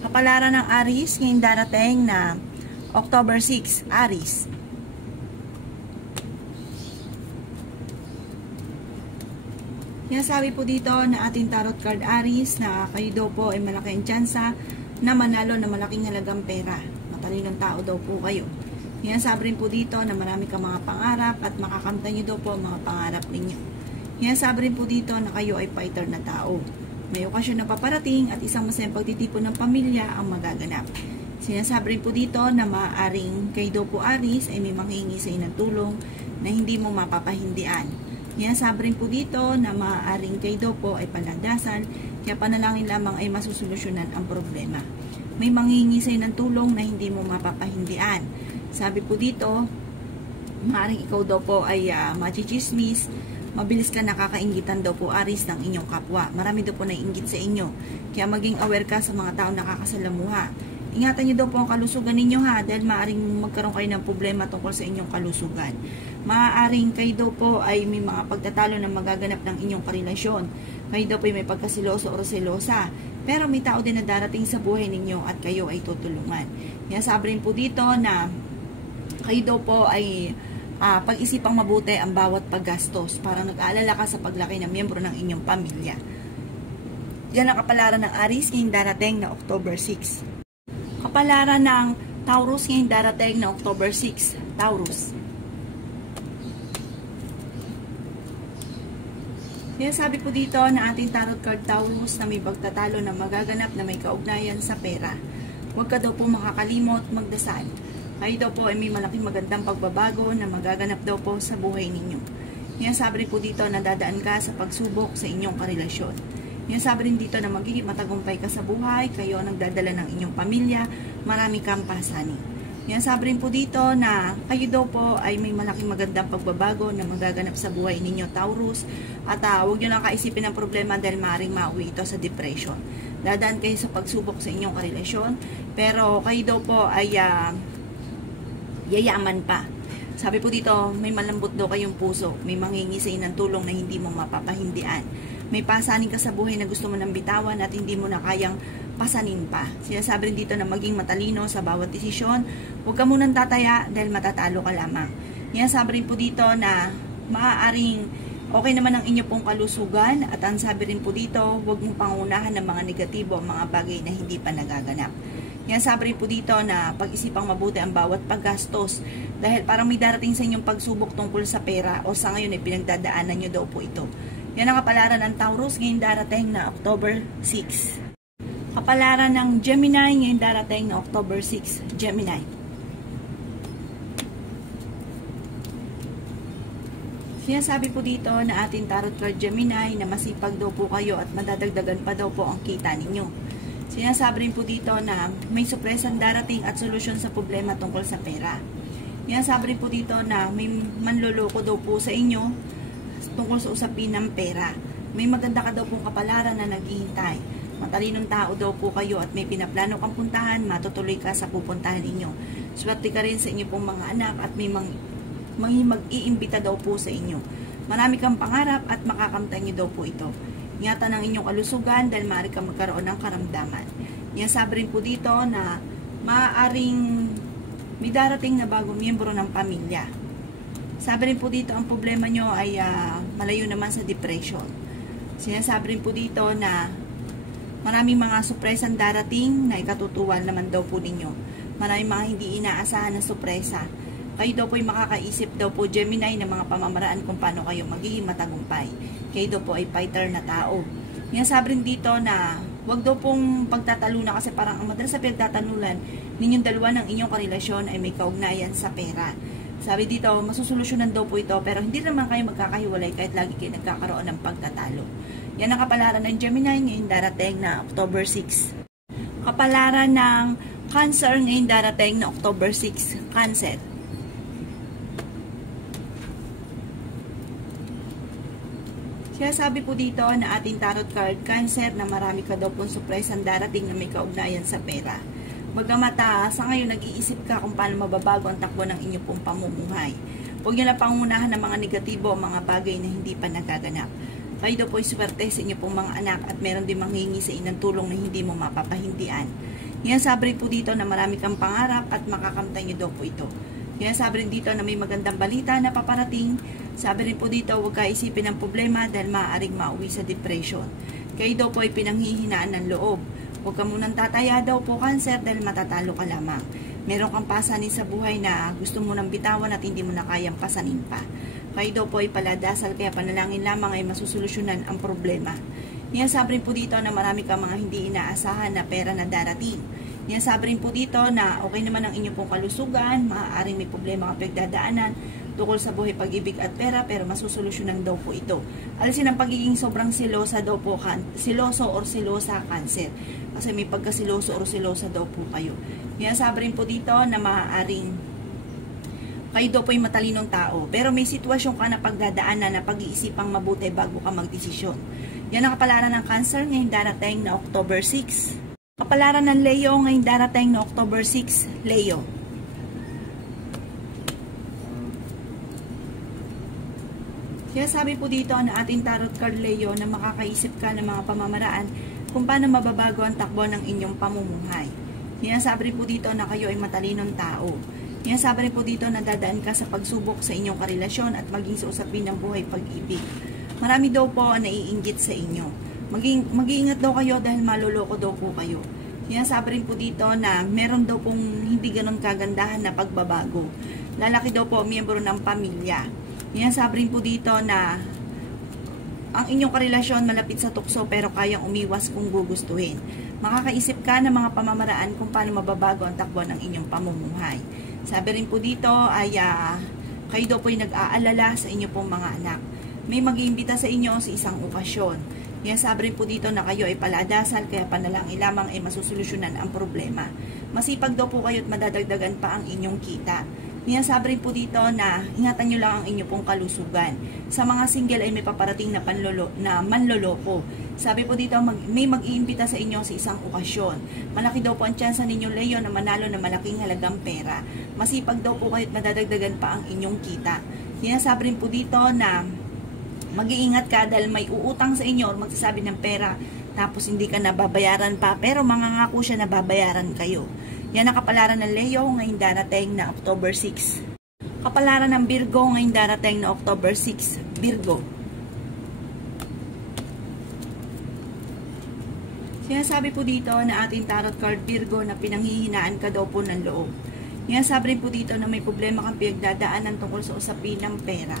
Kapalaran ng Aries ngayong darating na October 6, Aries. Sinasabi po dito na ating tarot card Aries na kayo daw po ay malaki ang tsansa na manalo na malaking halagang pera. Matalinong tao daw po kayo. Sinasabi rin po dito na marami kang mga pangarap at makakamtan nyo daw po ang mga pangarap ninyo. Sinasabi rin po dito na kayo ay fighter na tao. May okasyon na paparating at isang masayang pagtitipon ng pamilya ang magaganap. Sinasabi rin po dito na maaaring kayo daw po Aries ay may manghihingi sa inyo ng tulong na hindi mo mapapahindian. Sinasabi rin po dito na maaaring kayo daw po ay palandasan, kaya panalangin lamang ay masusolusyonan ang problema. May manghihingi sa inyo ng tulong na hindi mo mapapahindian. Sabi po dito, maaaring ikaw daw po ay machichismis, mabilis ka nakakainggitan daw po Aries ng inyong kapwa. Marami daw po naiinggit sa inyo. Kaya maging aware ka sa mga taong nakakasalamuha. Ingatan niyo daw po ang kalusugan ninyo ha, dahil maaaring magkaroon kayo ng problema tungkol sa inyong kalusugan. Maaaring kayo daw po ay may mga pagtatalo na magaganap ng inyong karelasyon. Kayo daw po ay may pagkasiloso o selosa. Pero may tao din na darating sa buhay ninyo at kayo ay tutulungan. Kaya sabi rin po dito na kayo daw po ay pag-isipang mabuti ang bawat paggastos para nag-aalala ka sa paglaki ng miyembro ng inyong pamilya. Yan ang kapalaran ng Aries ngayong darating na October 6. Kapalaran ng Taurus ngayong darating na October 6. Taurus. Sabi po dito na ating tarot card Taurus na may pagtatalo na magaganap na may kaugnayan sa pera. Huwag ka daw po makakalimot magdasal. Kayo daw po ay may malaking magandang pagbabago na magaganap daw po sa buhay ninyo. Sabi rin po dito na dadaan ka sa pagsubok sa inyong karelasyon. Sabi rin dito na magiging matagumpay ka sa buhay, kayo ang nagdadala ng inyong pamilya, marami kang pasanin. Sabi rin po dito na kayo daw po ay may malaking magandang pagbabago na magaganap sa buhay ninyo Taurus. At huwag nyo lang kaisipin ang problema dahil maaaring mauwi ito sa depression. Dadaan kayo sa pagsubok sa inyong karelasyon, pero kayo daw po ay yayaman pa. Sabi po dito, may malambot daw kayong puso. May manghingi sa inyo ng tulong na hindi mo mapapahindian. May pasanin ka sa buhay na gusto mo nang bitawan at hindi mo na kayang pasanin pa. Sinasabi rin dito na maging matalino sa bawat desisyon. Huwag ka munang tataya dahil matatalo ka lamang. Sinasabi rin po dito na maaaring okay naman ang inyo pong kalusugan at ang sabi rin po dito, huwag mong pangunahan ng mga negatibo ang mga bagay na hindi pa nagaganap. Sabi rin po dito na pag-isipang mabuti ang bawat paggastos dahil parang may darating sa inyong pagsubok tungkol sa pera o sa ngayon ay pinagdadaanan nyo daw po ito. Yan ang kapalaran ng Taurus ngayong darating na October 6. Kapalaran ng Gemini ngayong darating na October 6. Gemini. Sinasabi po dito na ating tarot card Gemini na masipag daw po kayo at madadagdagan pa daw po ang kita ninyo. Sinasabi rin po dito na may supresan darating at solusyon sa problema tungkol sa pera. Sinasabi rin po dito na may manloloko daw po sa inyo tungkol sa usapin ng pera. May maganda ka daw pong kapalaran na naghihintay. Matalinong tao daw po kayo at may pinaplano kang puntahan, matutuloy ka sa pupuntahan ninyo. Swerte ka rin sa inyo pong mga anak at may mag-iimbita daw po sa inyo. Marami kang pangarap at makakamtan nyo daw po ito. Ingatan ang inyong kalusugan dahil maaari ka magkaroon ng karamdaman. Sabi rin po dito na maaaring may darating na bagong miyembro ng pamilya. Sabi rin po dito ang problema nyo ay malayo naman sa depression. Sinasabi rin po dito na maraming mga supresan darating na ikatutuwal naman daw po ninyo. Maraming mga hindi inaasahan na supresa. Kayo daw po ay makakaisip daw po Gemini ng mga pamamaraan kung paano kayo magiging matagumpay. Kayo daw po ay fighter na tao. Sabi rin dito na huwag daw pong pagtatalunan kasi parang ang madalas sa pinagtatanulan ninyong dalawa ng inyong karelasyon ay may kaugnayan sa pera. Sabi dito, masusolusyonan daw po ito pero hindi naman kayo magkakahiwalay kahit lagi kayo nagkakaroon ng pagtatalo. Yan ang kapalaran ng Gemini ngayong darating na October 6. Kapalaran ng Cancer ngayong darating na October 6. Cancer. Kaya sabi po dito na ating tarot card Cancer na marami ka daw pong surpresang darating na may kaugnayan sa pera. Bagamat sa ngayon nag-iisip ka kung paano mababago ang takbo ng inyong pong pamumuhay. Huwag nyo na pangunahan ng mga negatibo, mga bagay na hindi pa nagaganap. Kayo daw po ay swerte sa inyo pong mga anak at meron din manghingi sa inyo ng tulong na hindi mo mapapahindian. Sabi rin po dito na marami kang pangarap at makakamtan nyo daw po ito. Sabi rin dito na may magandang balita na paparating. Sabi rin po dito, huwag ka isipin ng problema dahil maaaring mauwi sa depression. Kayo daw po ay pinanghihinaan ng loob. Huwag ka munang tataya daw po, Cancer, dahil matatalo ka lamang. Meron kang pasanin sa buhay na gusto mo nang bitawan at hindi mo na kayang pasanin pa. Kayo daw po ay paladasal, kaya panalangin lamang ay masusolusyonan ang problema. Sabi rin po dito na marami kang mga hindi inaasahan na pera na darating. Sabi rin po dito na okay naman ang inyong pong kalusugan, maaaring may problema ka pagdadaanan tungkol sa buhay, pag-ibig at pera, pero masusolusyonan daw po ito. Alisin ang pagiging sobrang silosa daw po, siloso or silosa, Cancer. Kasi may pagkasiloso or silosa daw po kayo. Sabi rin po dito na maaaring kayo daw po ay matalinong tao, pero may sitwasyon ka na pagdadaanan na pag-iisipang mabuti bago ka magdesisyon. Yan ang kapalaran ng Cancer ngayong darating na October 6. Kapalaran ng Leo ngayong darating na October 6, Leo. Sabi po dito na ating tarot card, Leo, na makakaisip ka ng mga pamamaraan kung paano mababago ang takbo ng inyong pamumuhay. Sabi po dito na kayo ay matalinong tao. Sabi rin po dito na dadaan ka sa pagsubok sa inyong karelasyon at maging sa usapin ng buhay, pag-ibig. Marami daw po ang naiinggit sa inyo. Mag-iingat daw kayo dahil maloloko daw po kayo. Sabi rin po dito na meron daw pong hindi ganun kagandahan na pagbabago. Lalaki daw po miyembro ng pamilya. Sabi rin po dito na ang inyong karelasyon malapit sa tukso pero kayang umiwas kung gugustuhin. Makakaisip ka ng mga pamamaraan kung paano mababago ang takbo ng inyong pamumuhay. Sabi rin po dito ay kayo daw po ay nag-aalala sa inyo pong mga anak. May mag-iimbita sa inyo sa isang okasyon. Sabi rin po dito na kayo ay paladasal, kaya panalangin lamang ay masusolusyonan ang problema. Masipag daw po kayo at madadagdagan pa ang inyong kita. Sabi rin po dito na ingatan nyo lang ang inyong pong kalusugan. Sa mga single ay may paparating na manloloko. Sabi po dito may mag-iimbita sa inyo sa isang okasyon. Malaki daw po ang tsansa ninyo, Leo, na manalo na malaking halagang pera. Masipag daw po kayo at madadagdagan pa ang inyong kita. Sabi rin po dito na mag-iingat ka dahil may uutang sa inyo o magsasabi ng pera tapos hindi ka nababayaran pa, pero mangangako siya na babayaran kayo. Yan ang kapalaran ng Leo ngayong darating na October 6. Kapalaran ng Virgo ngayong darating na October 6, Virgo. Sinasabi po dito na ating tarot card, Virgo, na pinanghihinaan ka daw po ng loob. Sabi rin po dito na may problema kang pinagdadaanan tungkol sa usapin ng pera.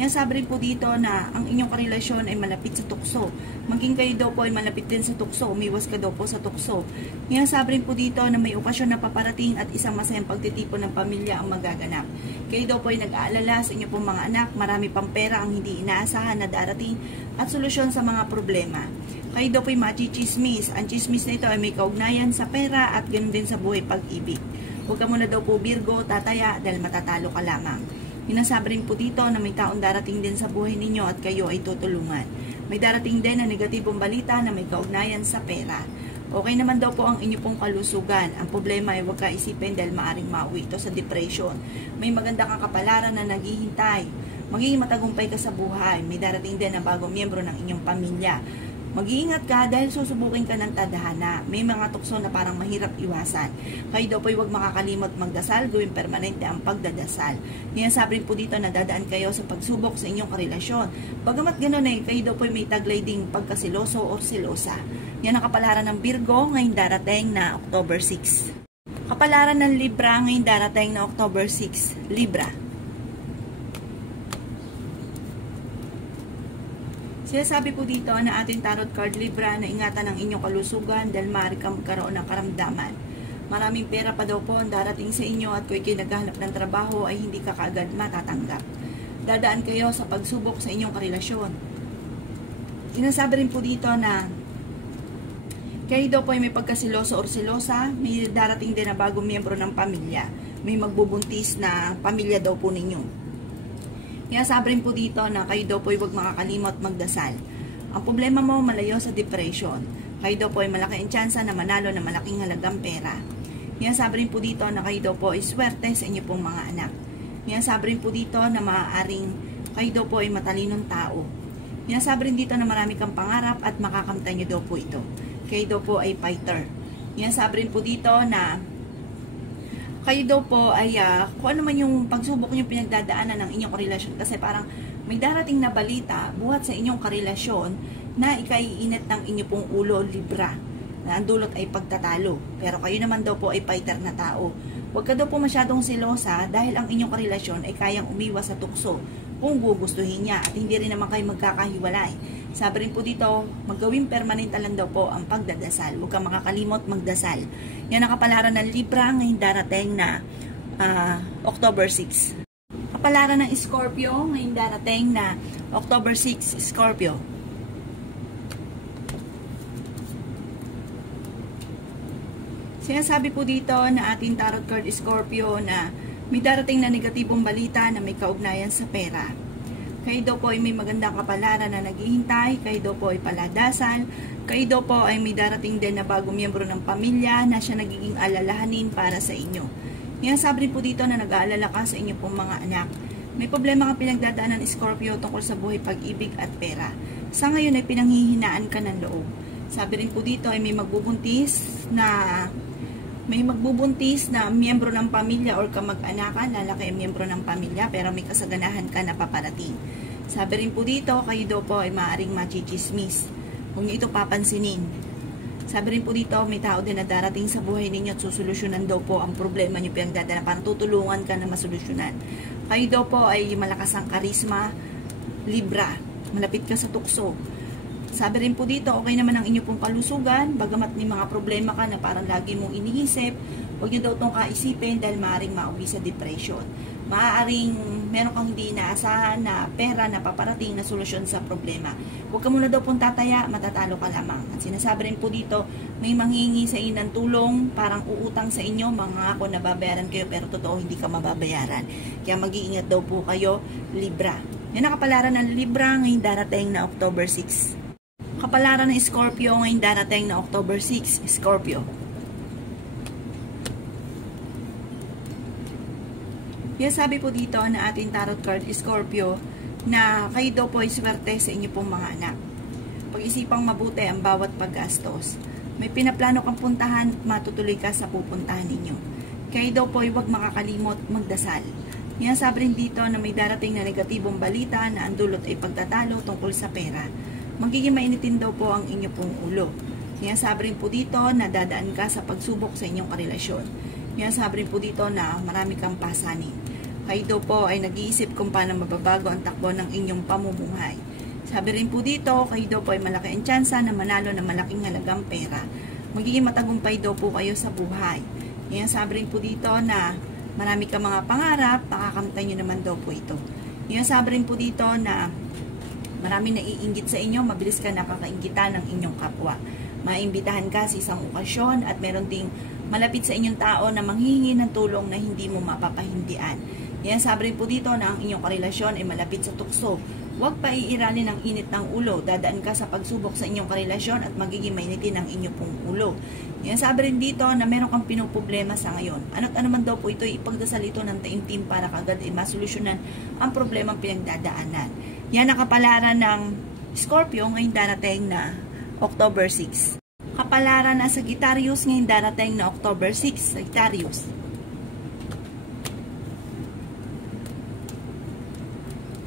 Sabi rin po dito na ang inyong karelasyon ay malapit sa tukso. Maging kayo daw po ay malapit din sa tukso. Umiwas ka daw po sa tukso. Sabi rin po dito na may okasyon na paparating at isang masayang pagtitipon ng pamilya ang magaganap. Kayo daw po ay nag-aalala sa inyong pong mga anak. Marami pang pera ang hindi inaasahan na darating at solusyon sa mga problema. Kayo daw po ay machichismis. Ang chismis na ito ay may kaugnayan sa pera at ganoon din sa buhay, pag-ibig. Huwag ka muna daw po, Virgo, tataya dahil matatalo ka lamang. Sinasabi rin po dito na may taong darating din sa buhay ninyo at kayo ay tutulungan. May darating din na negatibong balita na may kaugnayan sa pera. Okay naman daw po ang inyo pong kalusugan. Ang problema ay huwag ka isipin dahil maaaring mauwi ito sa depression. May maganda kang kapalaran na naghihintay. Magiging matagumpay ka sa buhay. May darating din na bagong miyembro ng inyong pamilya. Mag-iingat ka dahil susubukin ka ng tadhana. May mga tukso na parang mahirap iwasan. Kayo daw po ay huwag makakalimot magdasal, gawing permanente ang pagdadasal. Sabi rin po dito na dadaan kayo sa pagsubok sa inyong karelasyon. Bagamat ganoon kayo daw po ay may taglay ding pagkasiloso o silosa. Yan ang kapalaran ng Virgo ngayong darating na October 6. Kapalaran ng Libra ngayong darating na October 6, Libra. Sinasabi po dito na ating tarot card, Libra, na ingatan ang inyong kalusugan dahil maaari kang magkaroon ng karamdaman. Maraming pera pa daw po ang darating sa inyo at kung kayo naghahanap ng trabaho ay hindi ka kaagad matatanggap. Dadaan kayo sa pagsubok sa inyong karelasyon. Sinasabi rin po dito na kayo daw po ay may pagkasiloso or silosa, may darating din na bagong miyembro ng pamilya. May magbubuntis na pamilya daw po ninyo. Sabi rin po dito na kayo daw po ay huwag makakalimot magdasal. Ang problema mo malayo sa depression. Kayo daw po ay malaki ang tsansa na manalo na malaking halagang pera. Sabi rin po dito na kayo daw po ay swerte sa inyo pong mga anak. Sabi rin po dito na maaaring kayo daw po ay matalinong tao. Sabi rin dito na marami kang pangarap at makakamtan nyo daw po ito. Kayo daw po ay fighter. Yan, sabi rin po dito na kayo daw po ay kung ano man yung pagsubok nyo pinagdadaanan ng inyong karelasyon, kasi parang may darating na balita buhat sa inyong karelasyon na ikaiinit ng inyo pong ulo, Libra, na ang dulot ay pagtatalo. Pero kayo naman daw po ay fighter na tao. Huwag ka daw po masyadong selosa dahil ang inyong karelasyon ay kayang umiwas sa tukso kung gugustuhin niya at hindi rin naman kayo magkakahiwalay. Sabi rin po dito, maggawing permanente lang daw po ang pagdadasal. Huwag kang makakalimot magdasal. Yan ang kapalaran ng Libra ngayon darating na October 6. Kapalaran ng Scorpio ngayon darating na October 6, Scorpio. Sinasabi po dito na ating tarot card Scorpio na may darating na negatibong balita na may kaugnayan sa pera. Kayo daw po ay may magandang kapalaran na naghihintay, kayo daw po ay paladasal, kayo daw po ay may darating din na bagong miyembro ng pamilya na siya nagiging alalahanin para sa inyo. Yan, sabi rin po dito na nag-aalala ka sa inyo pong mga anak. May problema kang pinagdadaanan ng Scorpio tungkol sa buhay, pag-ibig at pera. Sa ngayon ay pinanghihinaan ka ng loob. Sabi rin po dito ay may magbubuntis na miyembro ng pamilya or kamag-anakan, lalaki ay miyembro ng pamilya, pero may kasaganahan ka na paparating. Sabi rin po dito, kayo daw po ay maaaring machichismis. Kung ito papansinin. Sabi rin po dito, may tao din na darating sa buhay ninyo at susolusyonan daw po ang problema nyo pinagdadala. Parang tutulungan ka na masolusyonan. Kayo daw po ay malakas ang karisma, Libra. Malapit ka sa tukso. Sabi rin po dito, okay naman ang inyo pong kalusugan, bagamat may mga problema ka na parang lagi mong iniisip, huwag nyo daw itong kaisipin dahil maaaring mauwi sa depression. Maaaring meron kang hindi inaasahan na pera na paparating na solusyon sa problema. Huwag ka muna daw pong tataya, matatalo ka lamang. At sinasabi rin po dito, may manghingi sa inyo ng tulong, parang uutang sa inyo, mga ako na babayaran kayo pero totoo hindi ka mababayaran. Kaya mag-iingat daw po kayo, Libra. Yan ang kapalaran ng Libra ngayong darating na October 6. Kapalaran ng Scorpio ngayon darating na October 6, Scorpio. Yan, sabi po dito na ating tarot card Scorpio na kayo daw po ay swerte sa inyo pong mga anak. Pag-isipang mabuti ang bawat paggastos. May pinaplano kang puntahan at matutuloy ka sa pupuntahan ninyo. Kayo daw po ay huwag makakalimot magdasal. Yan, sabi rin dito na may darating na negatibong balita na ang dulot ay pagtatalo tungkol sa pera. Magiging mainitin daw po ang inyo pong ulo. Yan, sabi rin po dito na dadaan ka sa pagsubok sa inyong karelasyon. Yan, sabi rin po dito na marami kang pasanin. Kayo daw po ay nag-iisip kung paano mababago ang takbo ng inyong pamumuhay. Sabi rin po dito, kayo daw po ay malaki ang tsansa na manalo ng malaking halagang pera. Magiging matagumpay daw po kayo sa buhay. Yan, sabi rin po dito na marami kang mga pangarap, makakamtan nyo naman daw po ito. Yan, sabi rin po dito na marami naiinggit sa inyo, mabilis ka nakakainggitan ng inyong kapwa. Maimbitahan ka sa isang okasyon at meron ding malapit sa inyong tao na manghihingi ng tulong na hindi mo mapapahindian. Yan, sabi rin po dito na ang inyong karelasyon ay malapit sa tukso. Huwag pa iiralin ang init ng ulo. Dadaan ka sa pagsubok sa inyong karelasyon at magiging mainitin ang inyong pong ulo. Yan, sabi rin dito na meron kang pinoproblema sa ngayon. Ano't ano man daw po ito, ipagdasal ito ng taimtim para kagad ay masolusyonan ang problemang pinagdadaanan. Yan ang kapalaran ng Scorpio ngayong darating na October 6. Kapalaran na Sagittarius ngayong darating na October 6, Sagittarius.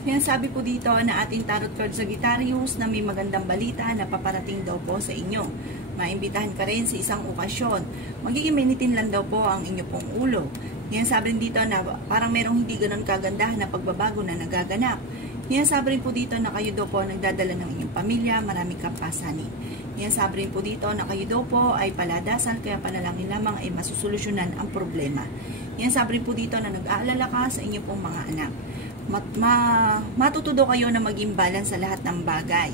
Yan, sabi po dito na ating tarot card Sagittarius na may magandang balita na paparating daw po sa inyo. Maimbitahan ka rin sa isang okasyon. Magiging mainitin lang daw po ang inyo pong ulo. Yan, sabi rin dito na parang merong hindi ganun kagandahan na pagbabago na nagaganap. Yan, sabi rin po dito na kayo daw po nagdadala ng inyong pamilya, marami kang pasanin. Yan, sabi rin po dito na kayo daw po ay paladasal, kaya panalangin lamang ay masusolusyonan ang problema. Yan, sabi rin po dito na nag-aalala ka sa inyong pong mga anak. Matutudo kayo na maging balance sa lahat ng bagay.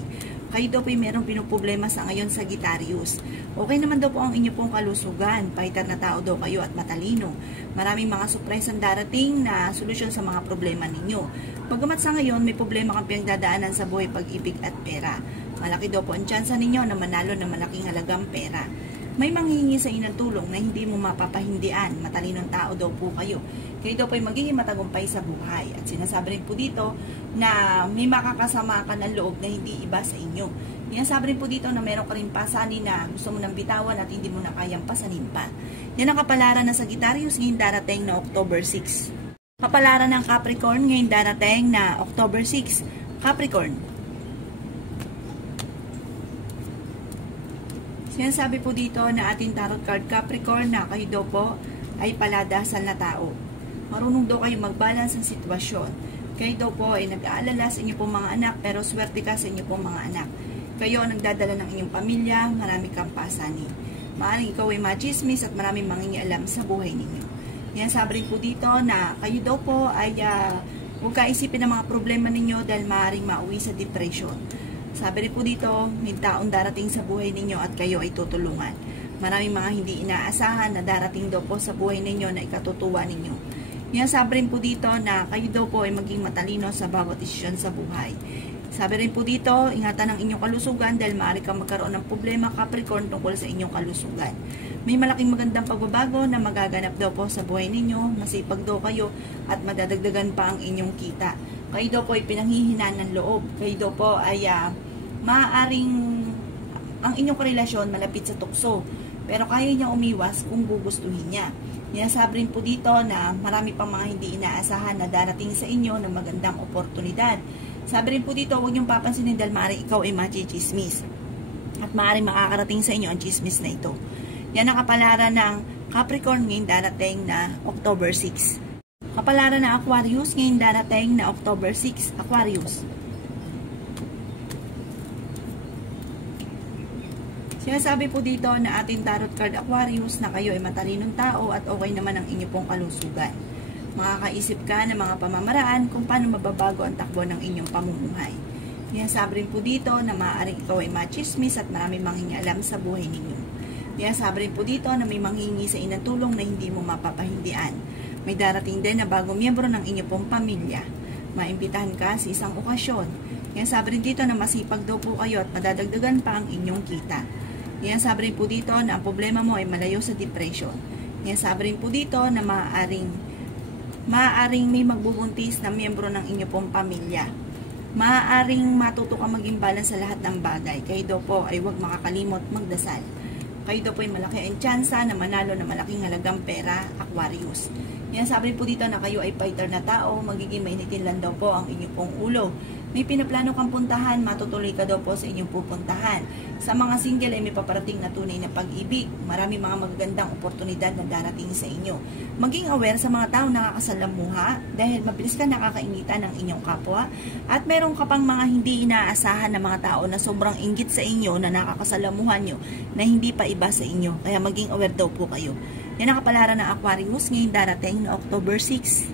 Kayo daw po ay merong pinoproblema sa ngayon sa Sagittarius. Okay naman daw po ang inyo pong kalusugan. Fighter na tao daw kayo at matalino. Maraming mga surprise ang darating na solusyon sa mga problema ninyo. Bagamat sa ngayon, may problema kang pinagdadaanan sa buhay, pag-ibig at pera. Malaki daw po ang tsansa ninyo na manalo ng malaking halagang pera. May manghihingi sa inyo ng tulong na hindi mo mapapahindian. Matalinong tao daw po kayo. Kayo daw po ay magiging matagumpay sa buhay. At sinasabi rin po dito na may makakasama ka ng loob na hindi iba sa inyo. Sinasabi rin po dito na meron ka rin pasanin na gusto mo nang bitawan at hindi mo na kayang pasanin pa. Yan ang kapalaran ng Sagittarius ngayong darating na October 6. Kapalaran ng Capricorn ngayong darating na October 6. Capricorn. Sinasabi po dito na ating tarot card Capricorn na kayo daw po ay paladasal na tao. Marunong daw kayo mag-balance ng sitwasyon. Kayo daw po ay nag-aalala sa inyo pong mga anak pero swerte ka sa inyo pong mga anak. Kayo ang nagdadala ng inyong pamilya, marami kang pasanin. Maaaring ikaw ay machismis at maraming mangingialam sa buhay ninyo. Yan sabi rin po dito na kayo daw po ay huwag kaisipin ng mga problema ninyo dahil maaaring mauwi sa depression. Sabi rin po dito, may taong darating sa buhay ninyo at kayo ay tutulungan. Maraming mga hindi inaasahan na darating daw po sa buhay ninyo na ikatutuwa ninyo. Yan sabi rin po dito na kayo daw po ay maging matalino sa bawat desisyon sa buhay. Sabi rin po dito, ingatan ang inyong kalusugan dahil maaari kang magkaroon ng problema Capricorn tungkol sa inyong kalusugan. May malaking magandang pagbabago na magaganap daw po sa buhay ninyo, masipag daw kayo at madadagdagan pa ang inyong kita. Kayo daw po ay pinanghihinaan ng loob. Kayo daw po ay maaaring ang inyong relasyon malapit sa tukso. Pero kaya niya umiwas kung gugustuhin niya. Sabi rin po dito na marami pang mga hindi inaasahan na darating sa inyo ng magandang oportunidad. Sabi rin po dito, huwag niyong papansinin dahil maaaring ikaw ay machismis. At maaaring makakarating sa inyo ang chismis na ito. Yan ang kapalaran ng Capricorn ngayong darating na October 6. Kapalaran ng Aquarius ngayong darating na October 6. Aquarius. Sinasabi po dito na ating tarot card Aquarius na kayo ay matalinong tao at okay naman ang inyo pong kalusugan. Makakaisip ka ng mga pamamaraan kung paano mababago ang takbo ng inyong pamumuhay. Sinasabi rin po dito na maaaring ikaw ay machismis at maraming manghingialam sa buhay ninyo. Sinasabi rin po dito na may manghingi sa inang tulong na hindi mo mapapahindian. May darating din na bagong miyembro ng inyong pong pamilya. Maimbitahan ka sa isang okasyon. Sinasabi rin dito na masipag daw po kayo at madadagdagan pa ang inyong kita. Sinasabi rin po dito na ang problema mo ay malayo sa depression. Sinasabi rin po dito na maaaring may magbubuntis na miyembro ng inyong pong pamilya. Maaaring matuto ka maging balance sa lahat ng bagay. Kayo daw po ay huwag makakalimot magdasal. Kayo daw po ay malaki ang tsansa na manalo na malaking halagang pera, Aquarius. Sabi po dito na kayo ay fighter na tao, magiging mainitin lang daw po ang inyong pong ulo. May pinaplano kang puntahan, matutuloy ka daw po sa inyong pupuntahan. Sa mga single ay may paparating na tunay na pag-ibig. Marami mga magagandang oportunidad na darating sa inyo. Maging aware sa mga taong nakakasalamuha dahil mabilis ka nakakainitan ng inyong kapwa at meron ka pang mga hindi inaasahan na mga tao na sobrang inggit sa inyo na nakakasalamuhan nyo na hindi pa iba sa inyo. Kaya maging aware daw po kayo. Yan ang kapalaran ng Aquarius ngayong darating na October 6.